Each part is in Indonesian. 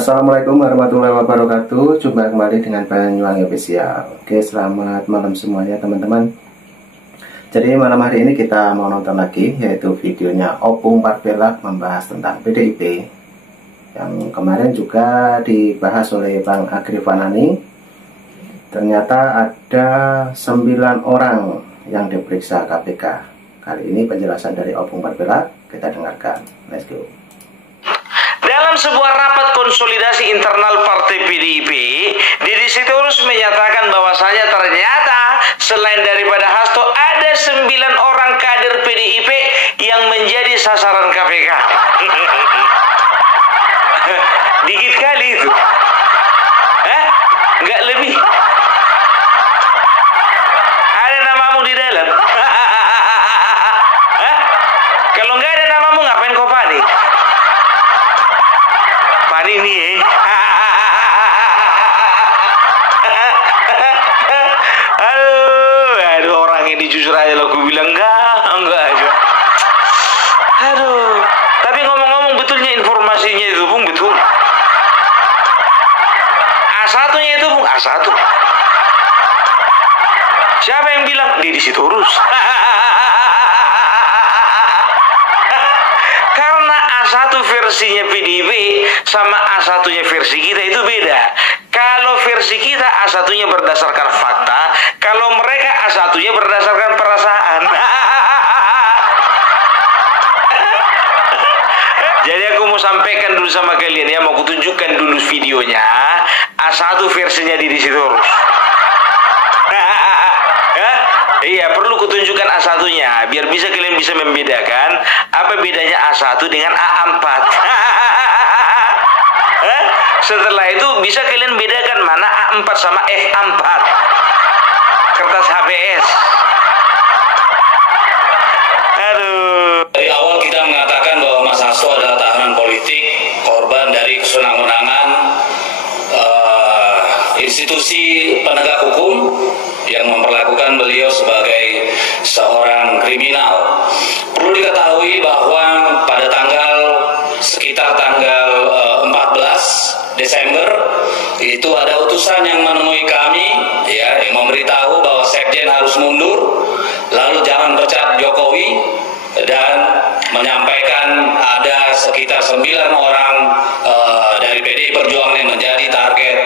Assalamualaikum warahmatullahi wabarakatuh. Jumpa kembali dengan Banyuwangi Official. Oke, selamat malam semuanya teman-teman. Jadi malam hari ini kita mau nonton lagi, yaitu videonya Opung Parbelak membahas tentang PDIP, yang kemarin juga dibahas oleh Bang Agri Fanani. Ternyata ada 9 orang yang diperiksa KPK. Kali ini penjelasan dari Opung Parbelak, kita dengarkan. Let's go. Dalam sebuah rapat konsolidasi internal Partai PDIP, Deddy Sitorus menyatakan bahwasanya ternyata selain daripada Hasto ada 9 orang kader PDIP yang menjadi sasaran KPK. Dikit kali itu. Nggak lebih. Ada namamu di dalam. Kalau nggak ada namamu ngapain kau panik? Ini aduh orang ini jujur aja lo, gue bilang enggak aja. Aduh, tapi ngomong-ngomong betulnya informasinya itu Bung, betul. A1-nya itu Bung, A1. Siapa yang bilang? Deddy Sitorus. A1 versinya PDIP sama A1-nya versi kita itu beda. Kalau versi kita A1-nya berdasarkan fakta, kalau mereka A1-nya berdasarkan perasaan. Jadi aku mau sampaikan dulu sama kalian ya, mau kutunjukkan dulu videonya. A1 versinya Deddy Sitorus. Iya, perlu kutunjukkan A1-nya biar kalian bisa membedakan apa bedanya A1 dengan A4. Setelah itu bisa kalian bedakan mana A4 sama F4. Kertas HPS. Aduh. Dari awal kita mengatakan bahwa Mas Hasto adalah tahanan politik, korban dari kesenang-wenangan institusi penegak hukum yang memperlakukan beliau sebagai seorang kriminal. Perlu diketahui bahwa pada sekitar tanggal 14 Desember itu ada utusan yang menemui kami ya, yang memberitahu bahwa Sekjen harus mundur, lalu jangan pecat Jokowi, dan menyampaikan ada sekitar 9 orang dari PDI Perjuangan yang menjadi target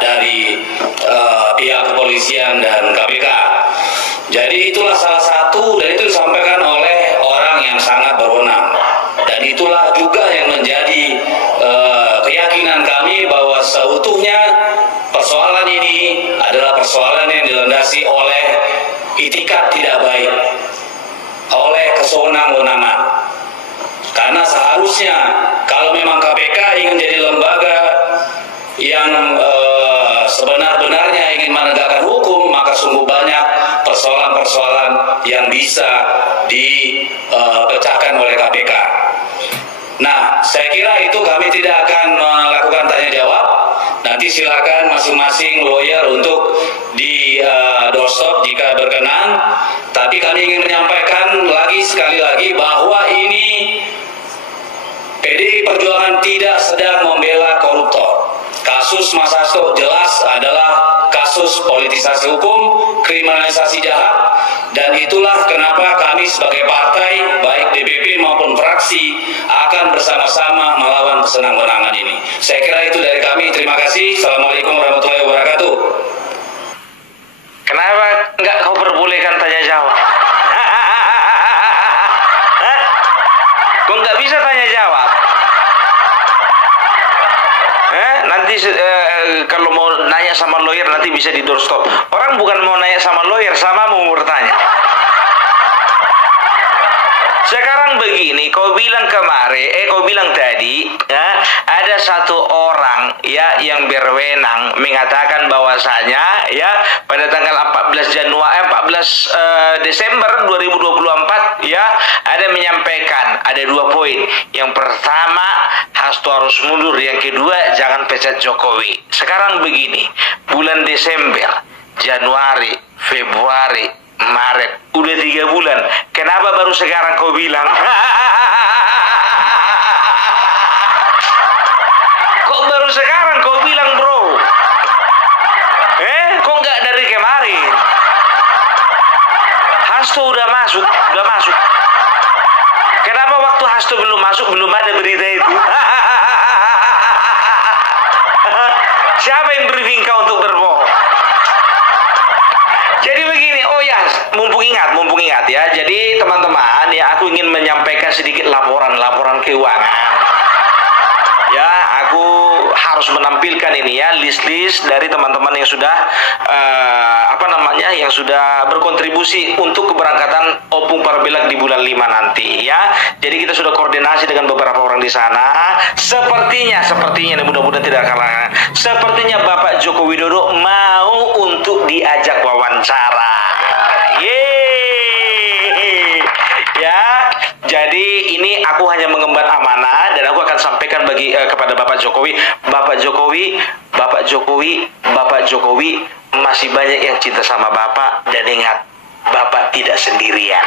dari pihak kepolisian dan KPK. Jadi itulah salah satu, dan itu disampaikan oleh orang yang sangat berwenang. Dan itulah juga yang menjadi keyakinan kami bahwa seutuhnya persoalan ini adalah persoalan yang dilandasi oleh itikat tidak baik, oleh kesewenang-wenangan. Karena seharusnya kalau memang KPK ingin jadi lembaga yang sebenar-benarnya ingin menegakkan hukum, maka sungguh banyak persoalan-persoalan yang bisa dipecahkan oleh KPK. Nah, saya kira itu kami tidak akan melakukan tanya jawab. Nanti silakan masing-masing lawyer untuk di doorstop jika berkenan. Tapi kami ingin menyampaikan sekali lagi bahwa ini PDI Perjuangan tidak sedang membela koruptor. Kasus Mas Hasto jelas adalah kasus politisasi hukum, kriminalisasi jahat, dan itulah kenapa kami sebagai partai, baik DPP maupun fraksi, akan bersama-sama melawan kesenang-wenangan ini. Saya kira itu dari kami. Terima kasih. Assalamualaikum warahmatullahi wabarakatuh. Kenapa nggak kau perbolehkan tanya jawab? Kok nggak bisa tanya jawab? Nanti kalau mau nanya sama lawyer nanti bisa di doorstop. Orang bukan mau nanya sama lawyer, sama mau bertanya. Sekarang begini, kau bilang kau bilang tadi ya, ada satu orang ya yang berwenang mengatakan bahwasanya ya pada tanggal 14 Desember 2024 ya ada menyampaikan ada 2 poin. Yang pertama, Hasto harus mundur, yang kedua jangan pecat Jokowi. Sekarang begini, bulan Desember, Januari, Februari, Maret, udah 3 bulan. Kenapa baru sekarang kau bilang? Kok sekarang kau bilang, bro? Kok nggak dari kemarin? Hasto udah masuk. Kenapa waktu Hasto belum masuk, belum ada berita itu? Siapa yang briefing kau untuk berbohong? Jadi begini, oh ya, mumpung ingat ya. Jadi teman-teman, ya aku ingin menyampaikan sedikit laporan keuangan. Ya, aku harus menampilkan ini ya, list dari teman-teman yang sudah yang sudah berkontribusi untuk keberangkatan Opung Parabelak di bulan 5 nanti ya. Jadi kita sudah koordinasi dengan beberapa orang di sana. Sepertinya mudah-mudahan tidak kalah. Sepertinya Bapak Joko Widodo mau untuk diajak wawancara. Yeay. Ya, jadi ini aku hanya mengemban amanah dan aku akan sampaikan kepada Bapak Jokowi, Bapak Jokowi masih banyak yang cinta sama Bapak, dan ingat, Bapak tidak sendirian.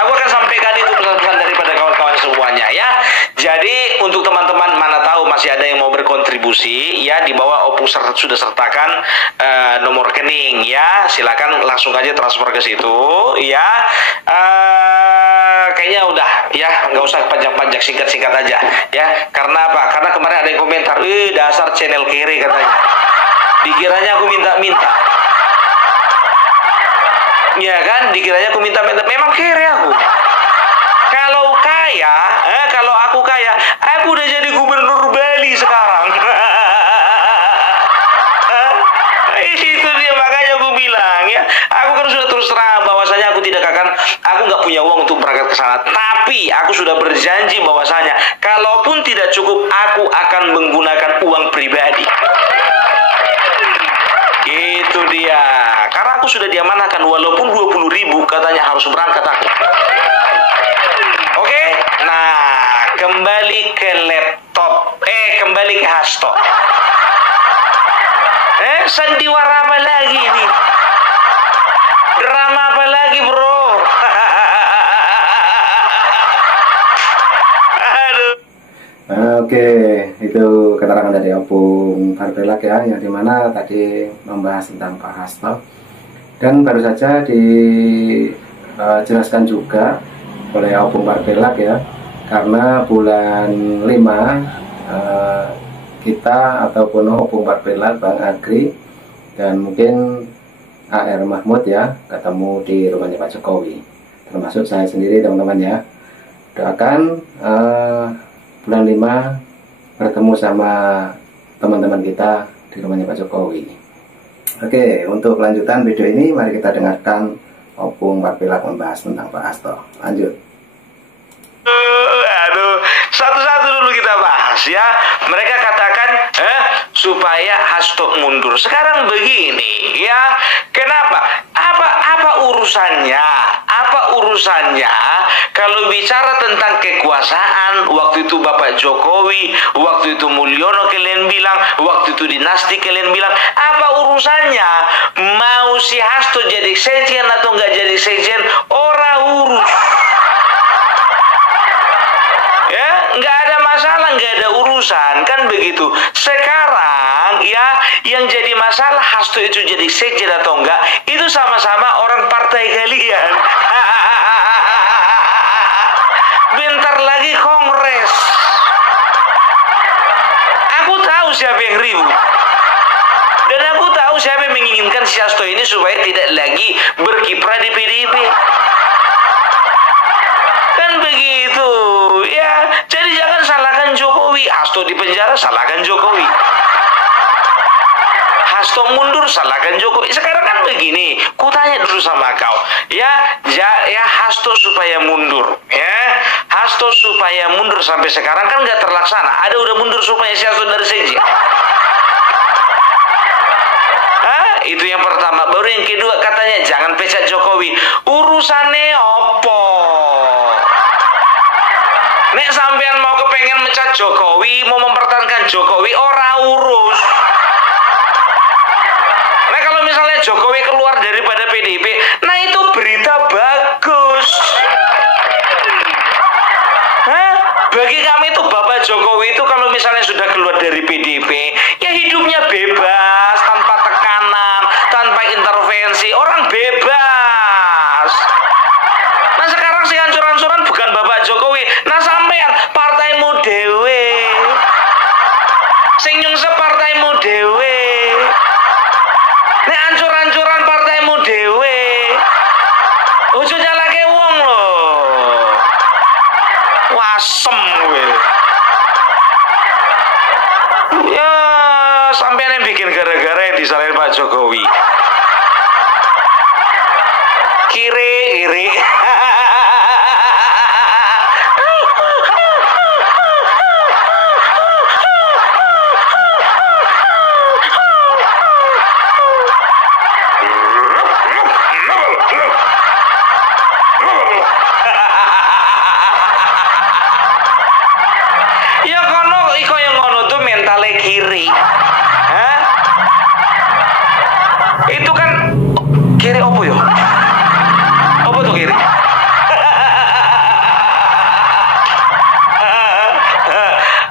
Aku akan sampaikan itu pesan-pesan daripada kawan-kawan semuanya ya. Jadi untuk teman-teman mana tahu masih ada yang mau berkontribusi ya, di bawah Opung sudah sertakan nomor rekening ya, silakan langsung aja transfer ke situ ya. Kayaknya udah ya, nggak usah panjang-panjang, singkat-singkat aja ya. Karena apa? Karena kemarin ada yang komentar, dasar channel kiri katanya. Dikiranya aku minta-minta. Ya kan, dikiranya aku minta-minta. Memang kere aku. Kalau aku kaya, aku udah jadi gubernur Bali sekarang. Itu dia, makanya aku bilang ya, aku kan sudah terus terang bahwasanya aku nggak punya uang untuk berangkat ke sana. Tapi aku sudah berjanji bahwasanya kalaupun tidak cukup, aku akan menggunakan uang pribadi. Itu dia. Karena aku sudah diamanahkan, walaupun 20.000 katanya harus berangkat aku. Oke? Nah, kembali ke laptop. Kembali ke Hasto. Sandiwara apa lagi ini? Drama apa lagi, bro? Aduh. Oke, itu keterangan dari Opung Parabelak ya, yang dimana tadi membahas tentang Pak Hasto. Dan baru saja dijelaskan juga oleh Opung Parabelak ya, karena bulan 5 kita ataupun Opung Parabelak, Bang Agri dan mungkin AR Mahmud ya, ketemu di rumahnya Pak Jokowi, termasuk saya sendiri teman-teman ya. Doakan bulan 5 bertemu sama teman-teman kita di rumahnya Pak Jokowi. Oke, untuk kelanjutan video ini mari kita dengarkan Opung Parabelak membahas tentang Pak Hasto. Lanjut. Aduh, satu-satu dulu kita bahas ya. Mereka katakan supaya Hasto mundur. Sekarang begini ya, kenapa? Apa urusannya? Kalau bicara tentang kekuasaan, waktu itu Bapak Jokowi, waktu itu Mulyono kalian bilang, waktu itu dinasti kalian bilang, apa urusannya? Mau si Hasto jadi sekjen atau nggak jadi sekjen, ora urus. Ya, nggak ada masalah, nggak ada urusan, kan begitu. Sekarang ya, yang jadi masalah Hasto itu jadi sekjen atau enggak, itu sama-sama orang partai kalian. Bentar lagi kongres. Aku tahu siapa yang ribut, dan aku tahu siapa yang menginginkan si Hasto ini supaya tidak lagi berkiprah di PDIP. Kan begitu ya. Jadi jangan salahkan Jokowi. Hasto di penjara, salahkan Jokowi. Hasto mundur, salahkan Jokowi. Sekarang kan begini, ku tanya dulu sama kau ya Hasto supaya mundur ya, Hasto supaya mundur sampai sekarang kan nggak terlaksana. Ada udah mundur supaya si Hasto dari sekjen. Itu yang pertama. Baru yang kedua katanya jangan pecat Jokowi. Urusannya opo? Nek sampean mau kepengen mecat Jokowi, mau mempertahankan Jokowi, ora urus. Nah kalau misalnya Jokowi keluar daripada PDIP, nah itu berita bagus. Bagi kami itu Bapak Jokowi itu kalau misalnya sudah keluar dari dari PDIP, ya hidupnya bebas, tanpa tekanan, tanpa intervensi, orang bebas. Nah sekarang si hancur-hancuran bukan Bapak Jokowi, nah sampean partaimu dewe, sing nyungsep partaimu dewe, nek hancur-hancuran partaimu dewe, ojo nyalake wong lho, wasem gue. Ya sampean yang bikin gara-gara yang disalahin Pak Jokowi. Kiri. Ya kono iko yang ngono tuh mentale kiri. Hah? Itu kan kiri opo yo? Opo tuh kiri?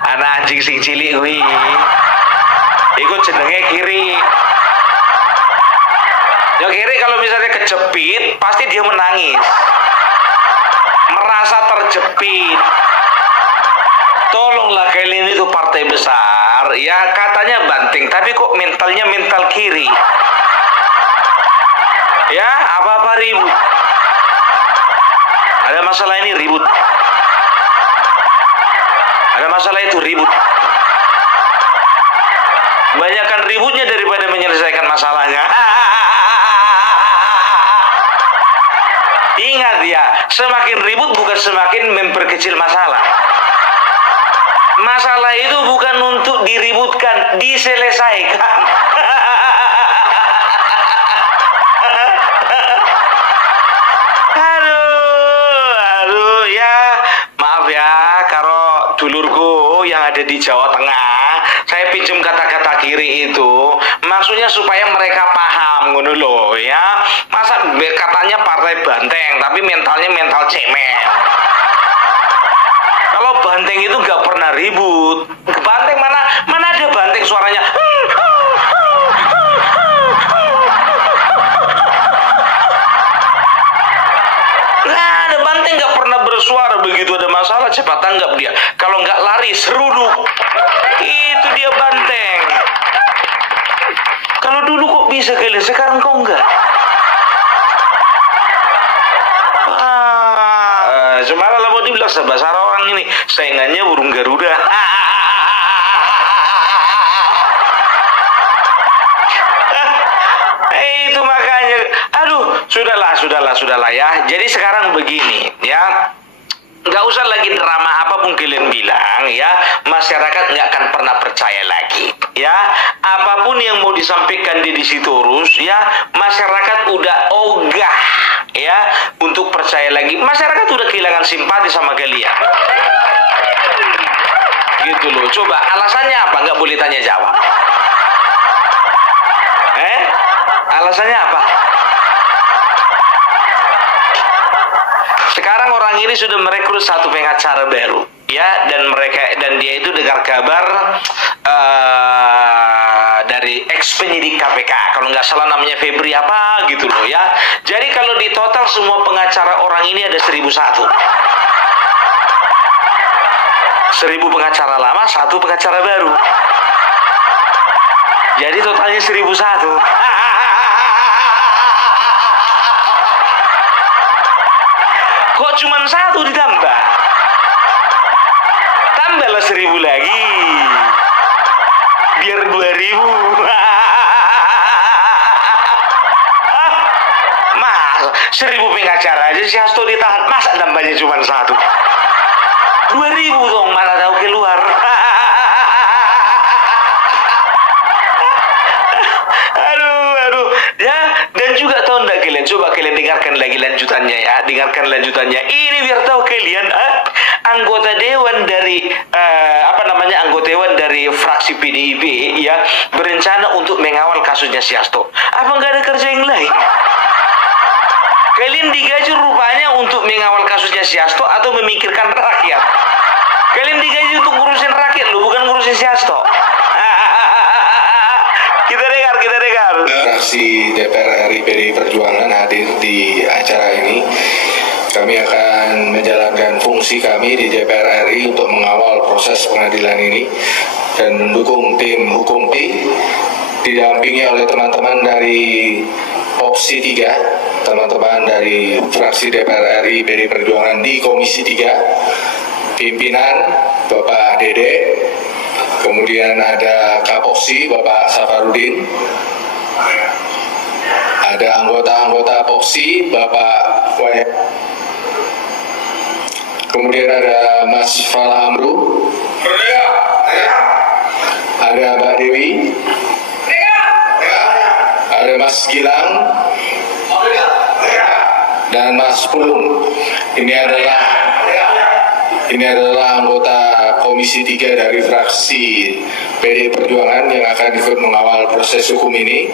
Anak anjing sing cilik kuwi. Iku jenenge kiri. Ya kiri kalau misalnya kejepit, pasti dia menangis. Merasa terjepit. Tolonglah kalian itu partai besar, ya katanya banting, tapi kok mentalnya mental kiri. Ya, apa-apa ribut. Ada masalah ini ribut. Ada masalah itu ribut. Banyakkan ributnya daripada menyelesaikan masalahnya. Ingat ya, semakin ribut bukan semakin memperkecil masalah. Masalah itu bukan untuk diributkan, diselesaikan. Aduh, ya maaf ya, karo dulurku yang ada di Jawa Tengah, saya pinjam kata-kata kiri itu, maksudnya supaya mereka paham, ngono loh ya. Masa katanya partai banteng, tapi mentalnya mental cemen. Kalau banteng itu nggak pernah ribut. Banteng mana ada banteng suaranya. Nah, ada banteng nggak pernah bersuara, begitu ada masalah cepat tanggap dia. Kalau nggak lari seruduk. Itu dia banteng. Kalau dulu kok bisa kalian, sekarang kok enggak. Semalam lah mau dibilang bahasa orang ini saingannya burung Garuda. Itu makanya, aduh, sudahlah ya. Jadi sekarang begini ya, nggak usah lagi drama apapun kalian bilang ya, masyarakat nggak akan pernah percaya lagi ya. Apapun yang mau disampaikan di situ terus ya, masyarakat udah ogah ya untuk percaya lagi. Masyarakat udah kehilangan simpati sama kalian gitu loh. Coba alasannya apa? Nggak boleh tanya jawab. Alasannya apa? Sekarang orang ini sudah merekrut satu pengacara baru ya, dan dia itu dengar kabar dari ex penyidik KPK, kalau nggak salah namanya Febri apa gitu loh ya. Jadi kalau di total semua pengacara orang ini ada 1001. 1000 pengacara lama, 1 pengacara baru. Jadi totalnya 1001. Kok cuma 1 ditambah? Tambahlah 1000 lagi. Biar 2000. Mas, 1000 pengacara aja si Hasto ditahan. Masa tambahnya cuma 1? 2000 dong, malah tahu keluar. Aduh. Ya, dan juga tahu enggak kalian? Coba kalian dengarkan lagi lanjutannya ya. Dengarkan lanjutannya. Ini biar tahu kalian anggota dewan dari anggota dewan dari fraksi PDIP ya berencana untuk mengawal kasusnya si Hasto. Apa nggak ada kerja yang lain? Kalian digaji rupanya untuk mengawal kasusnya si Hasto atau memikirkan rakyat? Kalian digaji untuk ngurusin rakyat loh, bukan ngurusin si Hasto. fraksi DPR RI PDI Perjuangan hadir di acara ini. Kami akan menjalankan fungsi kami di DPR RI untuk mengawal proses pengadilan ini dan mendukung tim hukum P, didampingi oleh teman-teman dari opsi 3, teman-teman dari fraksi DPR RI PDI Perjuangan di Komisi 3, pimpinan Bapak Dede, kemudian ada Kapopsi Bapak Safarudin, ada anggota-anggota Popsi Bapak Wahid, kemudian ada Mas Fala Amru, ada Mbak Dewi, ada Mas Gilang, dan Mas Pulung. Ini adalah anggota Komisi 3 dari fraksi PDI Perjuangan yang akan ikut mengawal proses hukum ini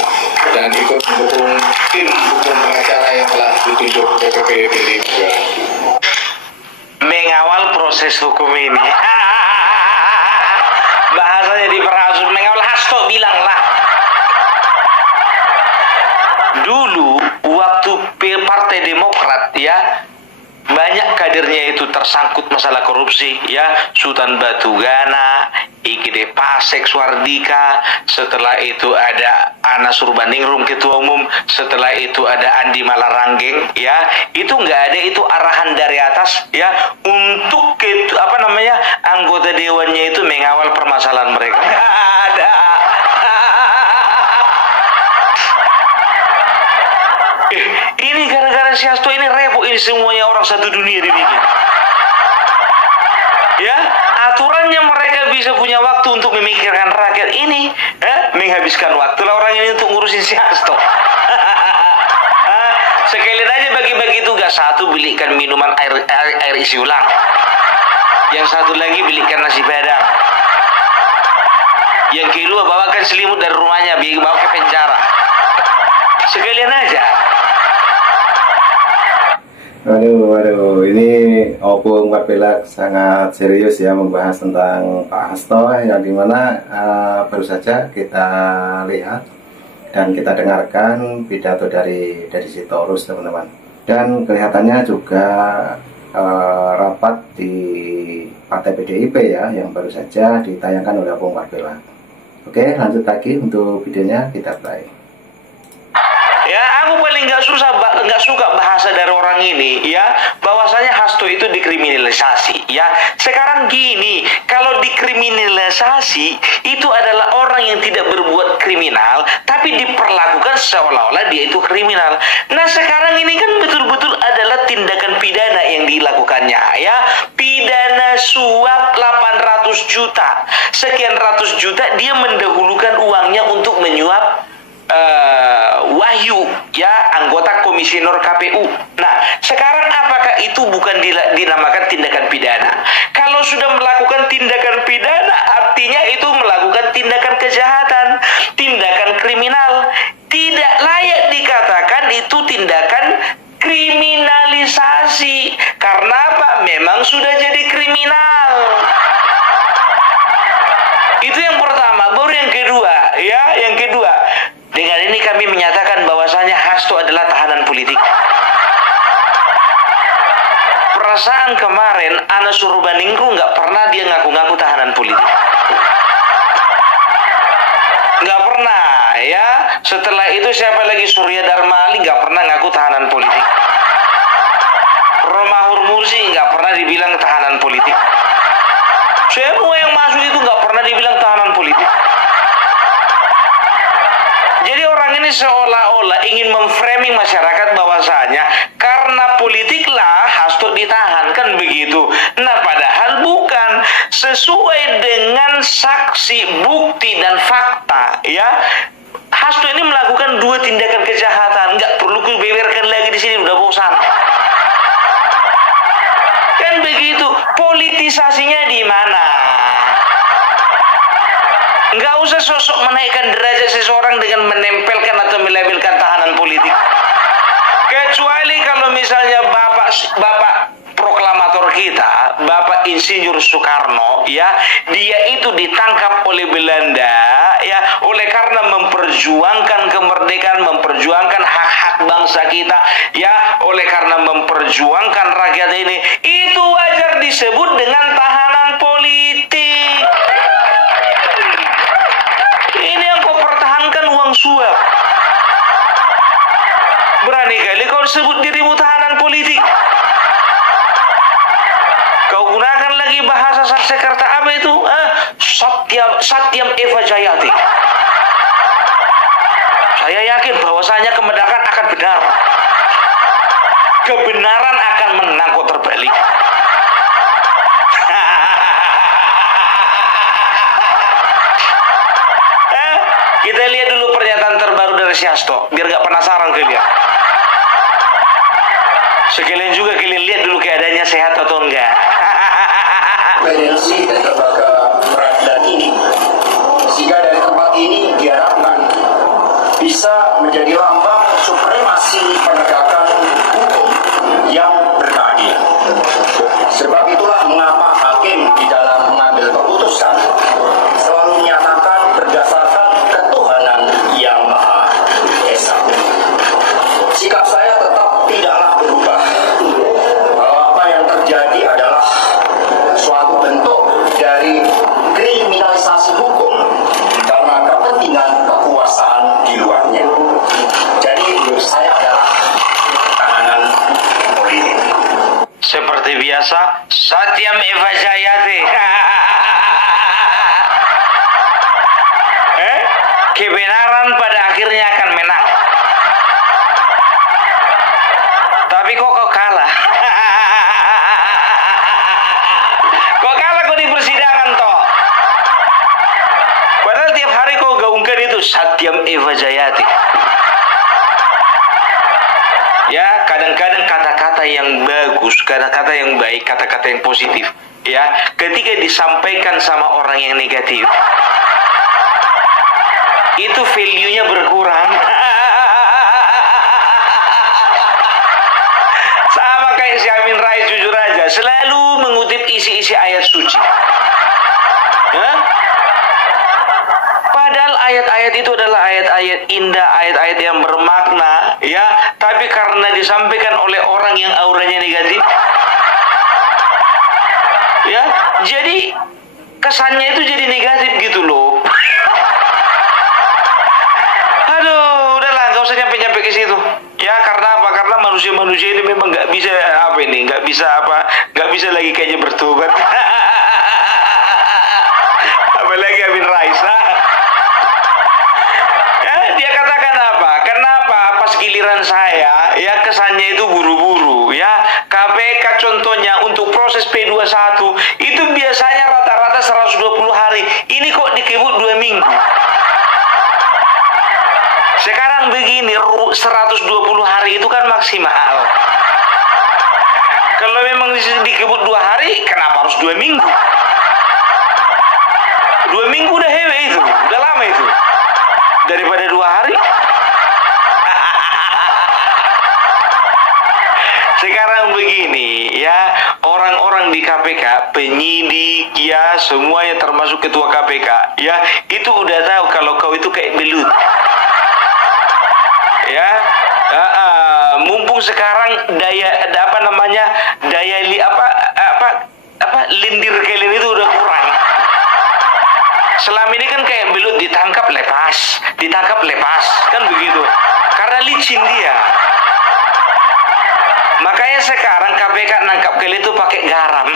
dan ikut mendukung tim hukum pengacara yang telah ditunjuk DPP PDI Perjuangan. Mengawal proses hukum ini. Bahasanya diperhasut, mengawal. Hasto bilanglah. Dulu waktu Partai Demokrat ya, banyak kadernya itu tersangkut masalah korupsi ya. Sultan Batugana, IGD Pasek Suardika, setelah itu ada Anas Urbaningrum ketua umum, setelah itu ada Andi Malaranggeng ya. Itu nggak ada itu arahan dari atas ya untuk anggota dewannya itu mengawal permasalahan mereka. Nggak ada. Ini gara-gara si Hasto ini repot, ini semuanya orang satu dunia dibikin. Ya, aturannya mereka bisa punya waktu untuk memikirkan rakyat ini, menghabiskan waktu lah orang ini untuk ngurusin si Hasto. Sekalian aja bagi-bagi tugas, satu belikan minuman air isi ulang, yang satu lagi belikan nasi padang, yang kedua bawakan selimut dari rumahnya, bawa ke penjara. Sekalian aja. Waduh, ini Opung Warpilak sangat serius ya membahas tentang Pak Hasto, yang dimana baru saja kita lihat dan kita dengarkan pidato dari Sitorus, teman-teman. Dan kelihatannya juga rapat di Partai PDIP ya, yang baru saja ditayangkan oleh Opung Warpilak. Oke, lanjut lagi untuk videonya, kita play. Ya, aku paling nggak suka bahasa dari orang ini ya, bahwasanya Hasto itu dikriminalisasi ya. Sekarang gini, kalau dikriminalisasi itu adalah orang yang tidak berbuat kriminal tapi diperlakukan seolah-olah dia itu kriminal. Nah, sekarang ini kan betul-betul adalah tindakan pidana yang dilakukannya ya. Pidana suap 800 juta, sekian ratus juta dia mendahulukan uangnya untuk menyuap Wahyu ya, anggota komisioner KPU. Nah, sekarang apakah itu bukan dinamakan tindakan pidana? Kalau sudah melakukan tindakan pidana, artinya itu melakukan tindakan kejahatan, tindakan kriminal. Tidak layak dikatakan itu tindakan kriminalisasi. Karena apa? Memang sudah jadi kriminal. Itu yang pertama. Baru yang kedua ya, yang kedua, dengan ini kami menyatakan bahwasanya Hasto adalah tahanan politik. Perasaan kemarin Anas Urbaningrum nggak pernah dia ngaku-ngaku tahanan politik. Nggak pernah ya. Setelah itu siapa lagi, Surya Dharma Ali nggak pernah ngaku tahanan politik. Romahur Mursi nggak pernah dibilang tahanan politik. Semua yang masuk itu nggak pernah dibilang tahanan politik. Jadi orang ini seolah-olah ingin memframing masyarakat bahwasanya karena politiklah Hasto ditahan, kan begitu. Nah, padahal bukan. Sesuai dengan saksi, bukti, dan fakta ya, Hasto ini melakukan dua tindakan kejahatan. Nggak perlu kubeberkan lagi di sini, udah bosan. Kan begitu. Politisasinya di mana? Nggak usah sosok menaikkan derajat seseorang dengan menempelkan atau melabelkan tahanan politik. Kecuali kalau misalnya bapak proklamator kita, Bapak Bapak Insinyur Soekarno, ya, dia itu ditangkap oleh Belanda, ya, oleh karena memperjuangkan kemerdekaan, memperjuangkan hak-hak bangsa kita, ya, oleh karena memperjuangkan rakyat ini, itu wajar disebut dengan tahanan politik. Ini yang kau pertahankan uang suap. Berani kali kau sebut dirimu tahanan politik. Kau gunakan lagi bahasa Sanskerta apa itu? Satyam Eva Jayati. Saya yakin bahwasanya kemerdekaan akan benar. Kebenaran akan menang, kok terbalik. Kita lihat dulu pernyataan terbaru dari si Hasto, biar gak penasaran kalian. Sekalian juga kalian lihat dulu keadaannya sehat atau enggak. Independensi dan lembaga peradilan ini, sehingga dari tempat ini diharapkan bisa menjadi lambang supremasi penegakan hukum yang berkeadilan. Sebab itulah mengapa hakim di dalam mengambil keputusan selalu menyatakan berdasarkan ketuhanan yang Maha Esa. Sikap saya tetap tidaklah berubah, bahwa apa yang terjadi adalah suatu bentuk dari kriminalisasi hukum karena kepentingan kekuasaan di luarnya. Jadi saya adalah tahanan politik. Seperti biasa, Satyam Eva Jayati. Kebenaran pada akhirnya akan menang. Tapi kok kau kalah? Kok kalah kau di persidangan toh? Padahal tiap hari kau gaungkan itu Satyam Eva Jayati. Ya, kadang-kadang kata-kata yang bagus, kata-kata yang baik, kata-kata yang positif, ya, ketika disampaikan sama orang yang negatif, itu value-nya berkurang. Sama kayak si Amin Rais, jujur aja, selalu mengutip isi-isi ayat suci. Padahal ayat-ayat itu adalah ayat-ayat indah, ayat-ayat yang bermakna, ya. Tapi karena disampaikan oleh orang yang auranya negatif, ya, jadi kesannya itu jadi negatif gitu loh. Aduh, udahlah, nggak usah nyampe-nyampe ke situ. Ya, karena apa? Karena manusia-manusia ini memang nggak bisa nggak bisa lagi kayaknya bertobat. Apalagi Amin Rais. Dia katakan apa? Kenapa pas giliran saya, ya, kesannya itu buru-buru, ya. KPK contohnya untuk proses P21 itu biasanya rata-rata 120 hari. Ini kok dikebut 2 minggu. Sekarang begini, 120 hari itu kan maksimal. Kalau memang dikebut 2 hari, kenapa harus 2 minggu? 2 minggu udah hewe itu, udah lama itu. Daripada 2 hari. Sekarang begini, ya, orang-orang di KPK, penyidik, ya, semuanya termasuk ketua KPK, ya, itu udah tahu kalau kau itu kayak belut. Ya, mumpung sekarang daya lindir kalian itu udah kurang. Selama ini kan kayak belut, ditangkap lepas, kan begitu. Karena licin dia. Makanya sekarang KPK nangkap kalian itu pakai garam.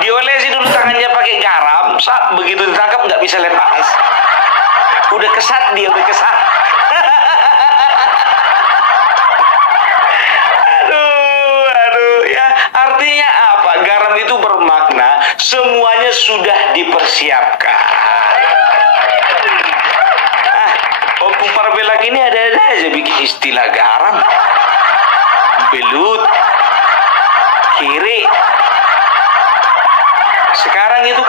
Diolesi dulu tangannya pakai garam, saat begitu ditangkap nggak bisa lepas. Udah kesat dia, udah kesat. Aduh, ya, artinya apa? Garam itu bermakna semuanya sudah dipersiapkan. Opung Parbelak ini ada-ada aja bikin istilah garam, belut, kiri. Sekarang itu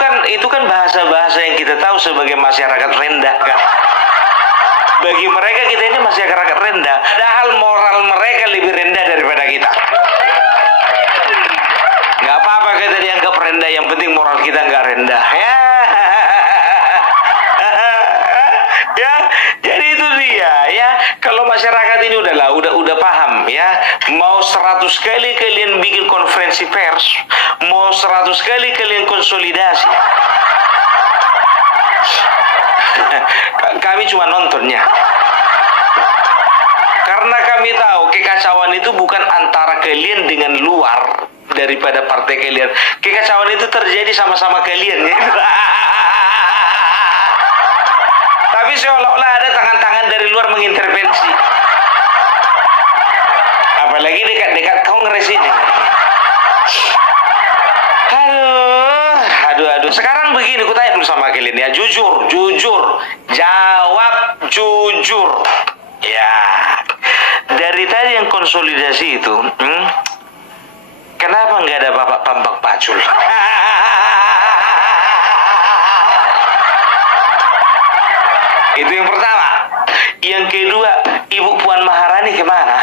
kan bahasa-bahasa yang kita tahu sebagai masyarakat rendah, kan? Bagi mereka kita ini masyarakat rendah, padahal moral mereka lebih rendah daripada kita. penting moral kita nggak rendah ya. Ya, jadi itu dia ya. Kalau masyarakat ini udah paham ya. Mau 100 kali kalian bikin konferensi pers, mau 100 kali kalian konsolidasi, kami cuma nontonnya. Karena kami tahu kekacauan itu bukan antara kalian dengan luar daripada partai kalian. Kekacauan itu terjadi sama-sama kalian ya. Tapi seolah-olah ada tangan-tangan dari luar mengintervensi. Apalagi dekat-dekat Kongres ini. Aduh. Sekarang begini, aku tanya dulu sama kalian ya. Jujur. Jawab jujur. Ya. Dari tadi yang konsolidasi itu, kenapa nggak ada Bapak Bambang Pacul? Itu yang pertama. Yang kedua, Ibu Puan Maharani kemana?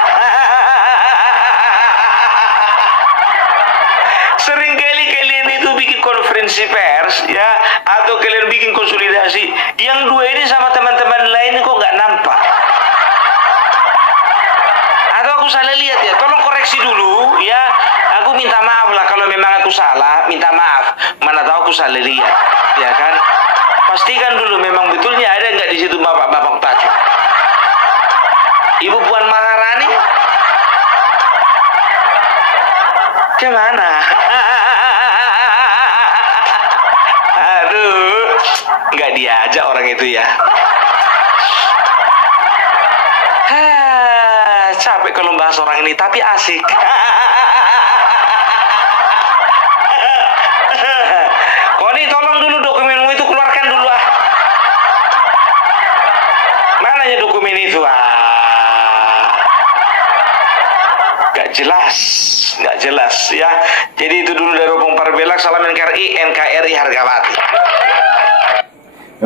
Seringkali kalian itu bikin konferensi pers ya, atau kalian bikin konsolidasi, yang dua ini sama teman-teman lain kok nggak nampak? Atau aku salah lihat ya? Tolong koreksi dulu ya. Aku minta maaf lah kalau memang aku salah, minta maaf. Mana tahu aku salah lihat, ya kan? Pastikan dulu memang betulnya ada nggak di situ Bapak Pacul. Ibu Puan Maharani kemana? Aduh, nggak diajak orang itu ya. Capek kalau bahas orang ini, tapi asik. Koni, tolong dulu dokumenmu itu keluarkan dulu ah. Mananya dokumen itu ah? Gak jelas ya. Jadi itu dulu dari Opung Parbelak. Salam NKRI harga mati.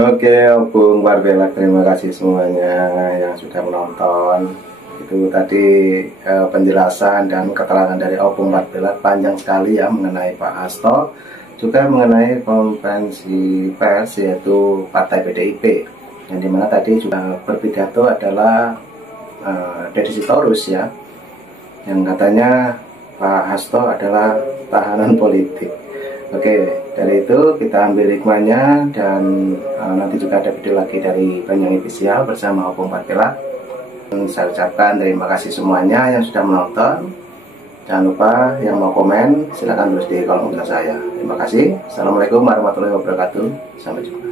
Oke, Opung Parbelak, terima kasih semuanya yang sudah menonton. Itu tadi penjelasan dan keterangan dari Opung Parbelak panjang sekali ya mengenai Pak Hasto, juga mengenai konferensi pers yaitu Partai PDIP, yang dimana tadi juga berpidato adalah Deddy Sitorus ya, yang katanya Pak Hasto adalah tahanan politik. Oke, dari itu kita ambil hikmahnya, dan nanti juga ada video lagi dari Banyuwangi Official bersama Opung Parbelak. Saya ucapkan terima kasih semuanya yang sudah menonton. Jangan lupa yang mau komen silahkan tulis di kolom komentar saya. Terima kasih. Assalamualaikum warahmatullahi wabarakatuh. Sampai jumpa.